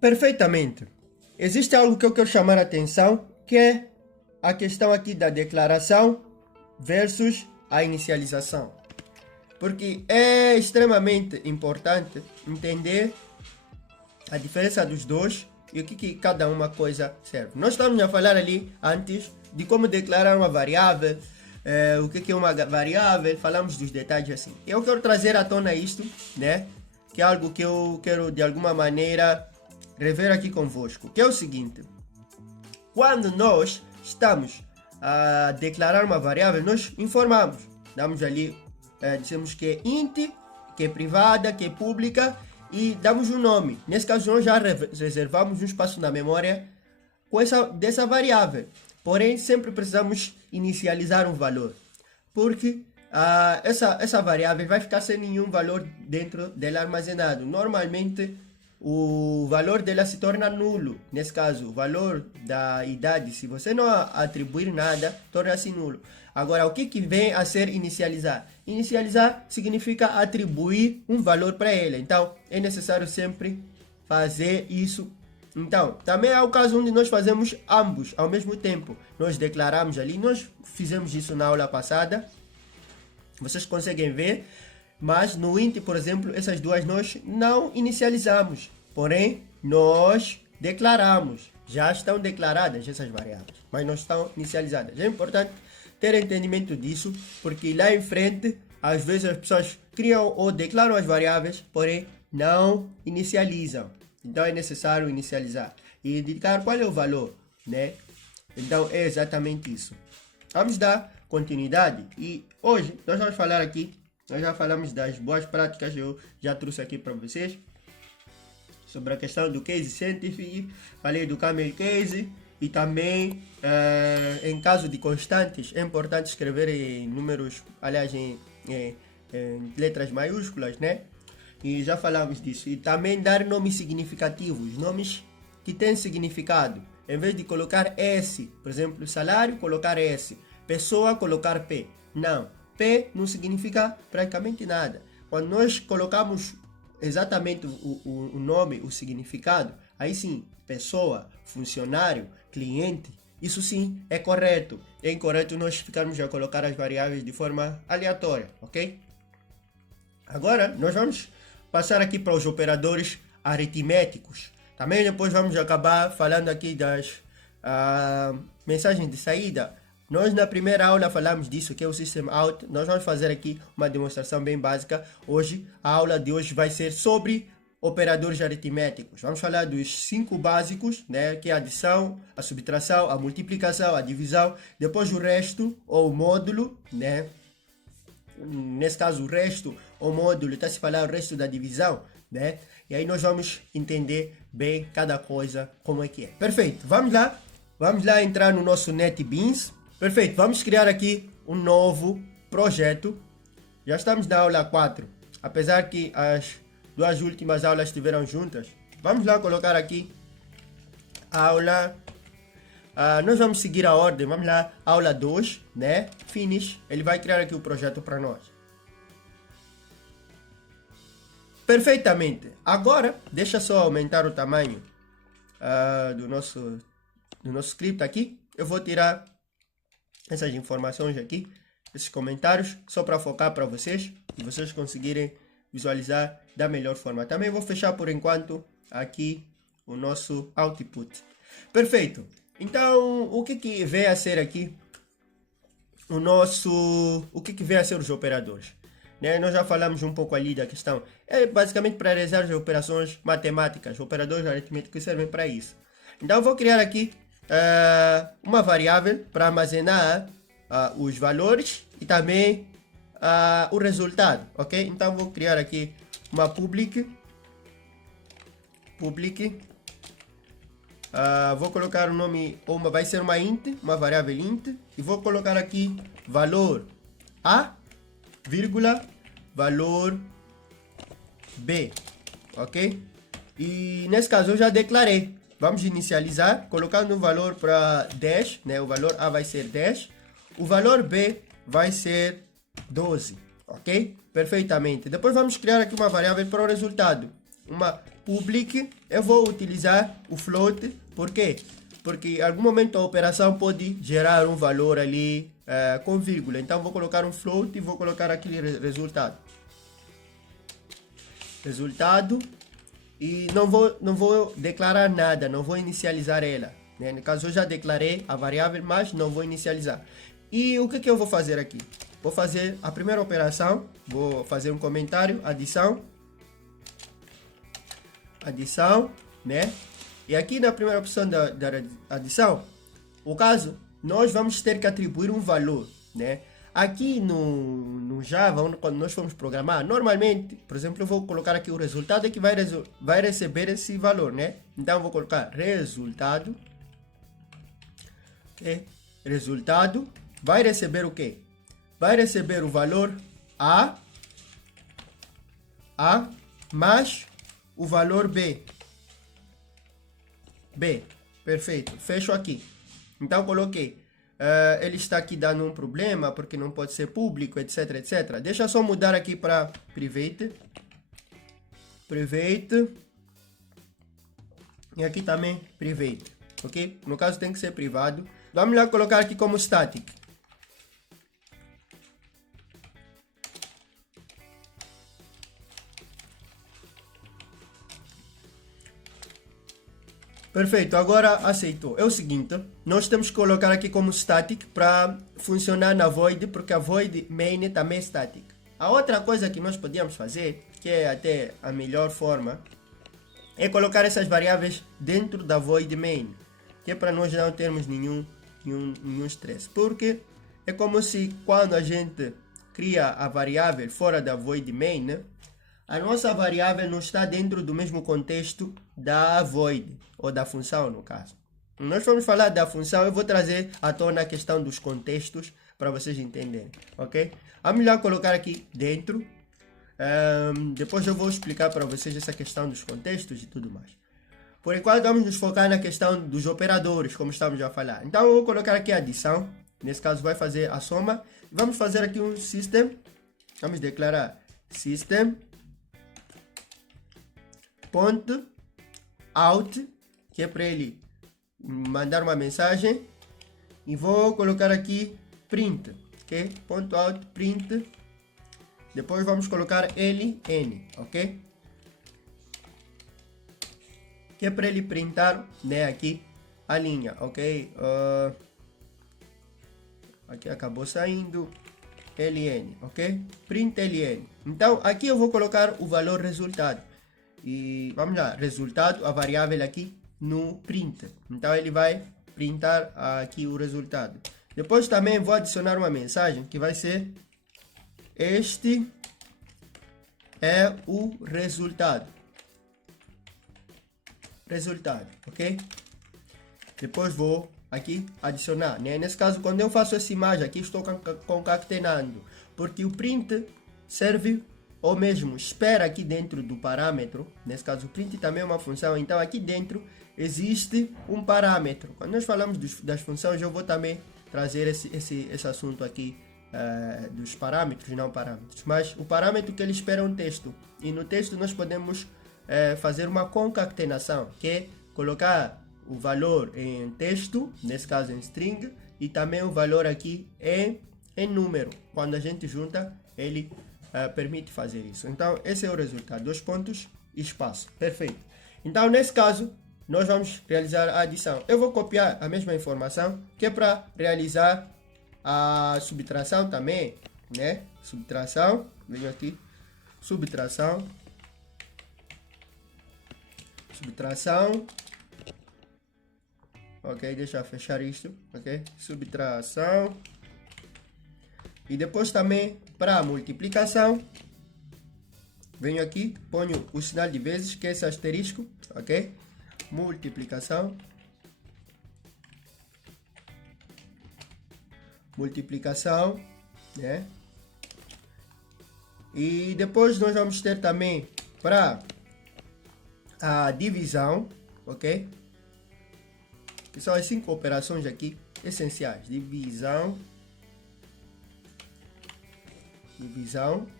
Perfeitamente. Existe algo que eu quero chamar a atenção, que é a questão aqui da declaração versus a inicialização. Porque é extremamente importante entender a diferença dos dois e o que cada uma coisa serve. Nós estamos a falar ali antes de como declarar uma variável, o que é uma variável, falamos dos detalhes assim. Eu quero trazer à tona isto, né? Que é algo que eu quero de alguma maneira rever aqui convosco, que é o seguinte: quando nós estamos a declarar uma variável, nós informamos, damos ali, dizemos que é int, que é privada, que é pública, e damos um nome. Nesse caso, nós já reservamos um espaço na memória dessa variável. Porém, sempre precisamos inicializar um valor, porque essa variável vai ficar sem nenhum valor dentro dela armazenado. Normalmente, o valor dela se torna nulo. Nesse caso, o valor da idade, se você não atribuir nada, torna-se nulo. Agora, o que vem a ser inicializar? Inicializar significa atribuir um valor para ela. Então, é necessário sempre fazer isso. Então, também é o caso onde nós fazemos ambos ao mesmo tempo. Nós declaramos ali, nós fizemos isso na aula passada. Vocês conseguem ver. Mas no int, por exemplo, essas duas nós não inicializamos. Porém, nós declaramos. Já estão declaradas essas variáveis, mas não estão inicializadas. É importante ter entendimento disso, porque lá em frente, às vezes as pessoas criam ou declaram as variáveis, porém não inicializam. Então é necessário inicializar e indicar qual é o valor, né? Então é exatamente isso. Vamos dar continuidade e hoje nós vamos falar aqui. Nós já falamos das boas práticas, eu já trouxe aqui para vocês sobre a questão do case scientific, falei do camel case e também em caso de constantes é importante escrever em números, aliás em letras maiúsculas, né? E já falamos disso. E também dar nomes significativos, nomes que têm significado. Em vez de colocar S, por exemplo, salário, colocar S, pessoa, colocar P. Não. P não significa praticamente nada. Quando nós colocamos exatamente o nome, o significado, aí sim, pessoa, funcionário, cliente, isso sim é correto. É incorreto nós ficarmos a colocar as variáveis de forma aleatória, ok? Agora, nós vamos passar aqui para os operadores aritméticos. Também depois vamos acabar falando aqui das mensagens de saída. Nós na primeira aula falamos disso, que é o System Out. Nós vamos fazer aqui uma demonstração bem básica. Hoje, a aula de hoje vai ser sobre operadores aritméticos. Vamos falar dos 5 básicos, né? Que é a adição, a subtração, a multiplicação, a divisão. Depois o resto, ou o módulo, né? Nesse caso, o resto, ou módulo, está se falando o resto da divisão, né? E aí nós vamos entender bem cada coisa, como é que é. Perfeito, vamos lá. Vamos lá entrar no nosso NetBeans. Perfeito, vamos criar aqui um novo projeto. Já estamos na aula 4, apesar que as duas últimas aulas estiveram juntas. Vamos lá colocar aqui a aula, nós vamos seguir a ordem, vamos lá, aula 2, né? Finish, ele vai criar aqui o projeto para nós. Perfeitamente, agora deixa só aumentar o tamanho do nosso script aqui. Eu vou tirar essas informações aqui, esses comentários, só para focar para vocês e vocês conseguirem visualizar da melhor forma. Também vou fechar por enquanto aqui o nosso output. Perfeito. Então, o que vem a ser aqui o que vem a ser os operadores? Né? Nós já falamos um pouco ali da questão. É basicamente para realizar as operações matemáticas, operadores aritméticos servem para isso. Então, eu vou criar aqui uma variável para armazenar os valores e também o resultado, ok? Então vou criar aqui uma public, vou colocar o nome, vai ser uma int, uma variável int, e vou colocar aqui valor A, vírgula, valor B, ok? E nesse caso eu já declarei. Vamos inicializar colocando um valor para 10, né? O valor A vai ser 10, o valor B vai ser 12, ok? Perfeitamente. Depois vamos criar aqui uma variável para o resultado. uma public, eu vou utilizar o float. Por quê? Porque em algum momento a operação pode gerar um valor ali com vírgula. Então vou colocar um float e vou colocar aquele resultado. Resultado. E não vou declarar nada, não vou inicializar ela. Né? No caso, eu já declarei a variável, mas não vou inicializar. E o que eu vou fazer aqui? Vou fazer a primeira operação, vou fazer um comentário, adição, né? E aqui na primeira opção da adição, o caso, nós vamos ter que atribuir um valor, né? Aqui no Java, quando nós formos programar, normalmente, por exemplo, eu vou colocar aqui o resultado que vai receber esse valor, né? Então, eu vou colocar resultado, resultado, vai receber o quê? Vai receber o valor A mais o valor B. Perfeito. Fecho aqui. Então, coloquei. Ele está aqui dando um problema, porque não pode ser público, etc, etc. Deixa eu só mudar aqui para private. E aqui também private. Ok? No caso tem que ser privado. Vamos lá colocar aqui como static. Perfeito, agora aceitou. É o seguinte, nós temos que colocar aqui como static para funcionar na void, porque a void main também é static. A outra coisa que nós podíamos fazer, que é até a melhor forma, é colocar essas variáveis dentro da void main, que é para nós não termos nenhum estresse. Porque é como se quando a gente cria a variável fora da void main, né, a nossa variável não está dentro do mesmo contexto da void, ou da função no caso. Nós vamos falar da função, eu vou trazer à tona a questão dos contextos para vocês entenderem, ok? Vamos lá colocar aqui dentro. Depois eu vou explicar para vocês essa questão dos contextos e tudo mais. Por enquanto vamos nos focar na questão dos operadores, como estamos a falar. Então eu vou colocar aqui a adição, nesse caso vai fazer a soma. Vamos fazer aqui um system, vamos declarar system ponto out, que é para ele mandar uma mensagem, e vou colocar aqui print, ok? Ponto out print, depois vamos colocar ln, ok? Que é para ele printar, né, aqui a linha, ok? Aqui acabou saindo ln, ok? Print ln. Então aqui eu vou colocar o valor resultado. E vamos lá, resultado, a variável aqui no print. Então ele vai printar aqui o resultado. Depois também vou adicionar uma mensagem que vai ser: este é o resultado. Ok? Depois vou aqui adicionar, né? Nesse caso, quando eu faço essa imagem aqui, estou concatenando, porque o print serve ou mesmo espera aqui dentro do parâmetro. Nesse caso o print também é uma função, então aqui dentro existe um parâmetro. Quando nós falamos das funções, eu vou também trazer esse assunto aqui dos parâmetros e não parâmetros. Mas o parâmetro que ele espera é um texto, e no texto nós podemos fazer uma concatenação, que é colocar o valor em texto, nesse caso em string, e também o valor aqui em número. Quando a gente junta, ele permite fazer isso. Então esse é o resultado, 2 pontos, espaço. Perfeito. Então nesse caso nós vamos realizar a adição. Eu vou copiar a mesma informação, que é para realizar a subtração também, né? Subtração, venho aqui, subtração, ok, deixa eu fechar isto, ok, subtração. E depois também para multiplicação, venho aqui, ponho o sinal de vezes, que é esse asterisco, ok? Multiplicação. Né? E depois nós vamos ter também para a divisão, ok? Que são as 5 operações aqui essenciais. Divisão,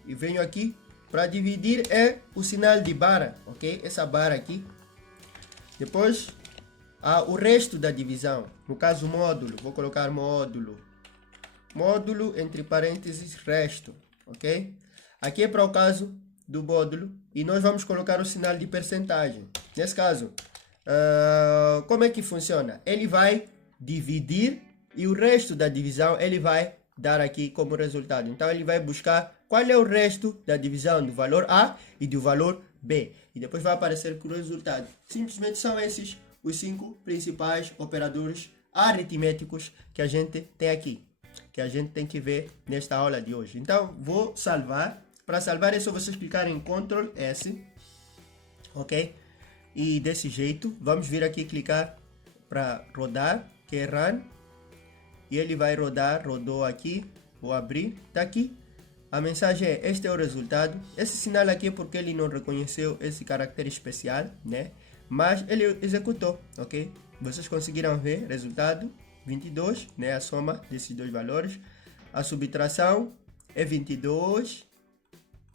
e venho aqui Para dividir é o sinal de barra, ok? Essa barra aqui. Depois, o resto da divisão. No caso, módulo. Vou colocar módulo. Módulo, entre parênteses, resto, ok? Aqui é para o caso do módulo. E nós vamos colocar o sinal de percentagem. Nesse caso, como é que funciona? Ele vai dividir e o resto da divisão ele vai dar aqui como resultado. Então, ele vai buscar qual é o resto da divisão do valor A e do valor B. E depois vai aparecer com o resultado. Simplesmente são esses os 5 principais operadores aritméticos que a gente tem aqui, que a gente tem que ver nesta aula de hoje. Então, vou salvar. Para salvar é só vocês clicarem em Ctrl S, ok? E desse jeito, vamos vir aqui clicar para rodar, que é Run. E ele vai rodar, rodou aqui, vou abrir, tá aqui. A mensagem é, este é o resultado. Esse sinal aqui é porque ele não reconheceu esse caractere especial, né? Mas ele executou, ok? Vocês conseguiram ver, resultado 22, né? A soma desses dois valores. A subtração é 22,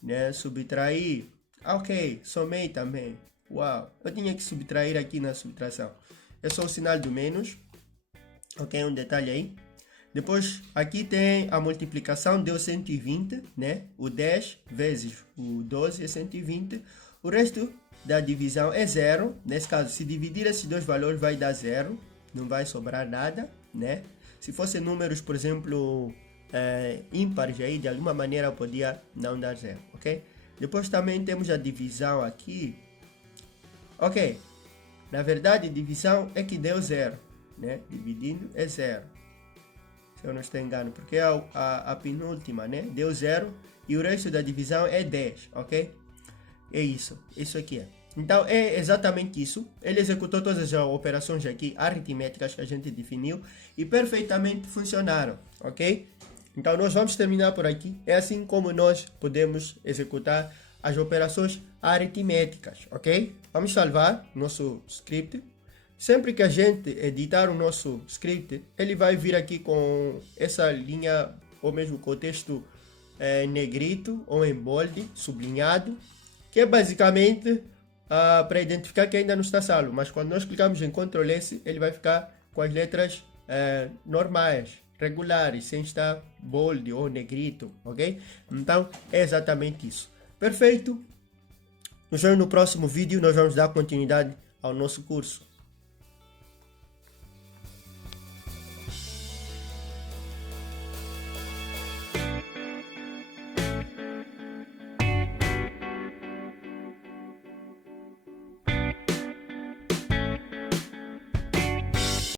né? Subtrair, ok, somei também. Uau, eu tinha que subtrair aqui na subtração. É só o sinal do menos, ok? Um detalhe aí. Depois, aqui tem a multiplicação, deu 120, né? O 10 vezes o 12 é 120. O resto da divisão é 0. Nesse caso, se dividir esses dois valores, vai dar 0. Não vai sobrar nada, né? Se fossem números, por exemplo, ímpares, aí, de alguma maneira podia não dar 0, ok? Depois também temos a divisão aqui. Ok, na verdade, divisão é que deu 0, né? Dividindo é 0. Se eu não estou engano, porque é a penúltima, né? Deu 0 e o resto da divisão é 10, ok? É isso aqui é. Então é exatamente isso. Ele executou todas as operações aqui aritméticas que a gente definiu e perfeitamente funcionaram, ok? Então nós vamos terminar por aqui. É assim como nós podemos executar as operações aritméticas, ok? Vamos salvar nosso script. Sempre que a gente editar o nosso script, ele vai vir aqui com essa linha, ou mesmo com o texto negrito ou em bold, sublinhado, que é basicamente para identificar que ainda não está salvo. Mas quando nós clicamos em Ctrl S, ele vai ficar com as letras normais, regulares, sem estar bold ou negrito, ok? Então, é exatamente isso. Perfeito! Nos vemos no próximo vídeo, nós vamos dar continuidade ao nosso curso.